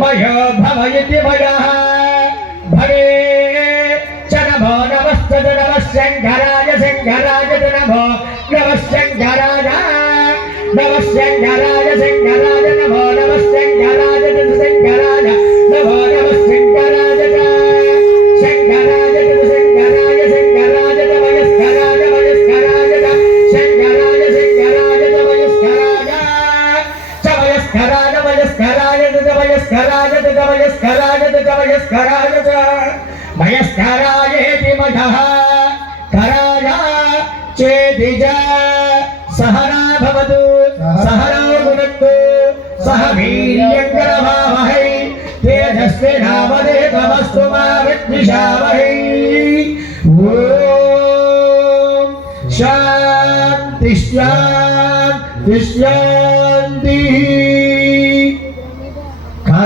मयो भवयति मयः भवे च नमो नमस्ते नमः शङ्कराय शङ्कराय नमो नमः शङ्कराय नमः शङ्कराय शङ्कराय नमो नमः शङ्कराय शङ्कराय नमो नमः शङ्कराय शङ्कराय शङ्कराय शङ्कराय नमस्काराय नमस्काराय शङ्कराय शङ्कराय नमस्काराय नमस्काराय नमस्काराय नमस्काराय नमस्काराय मयस्कारायेति मयः कराय चेति च सहना भवतु सहनौ भुनक्तु सह वीर्यङ्करवावहै तेजस्विनावदेतमस्तु मा विद्विषावहै ॐ शान्ति शान्ति शान्ति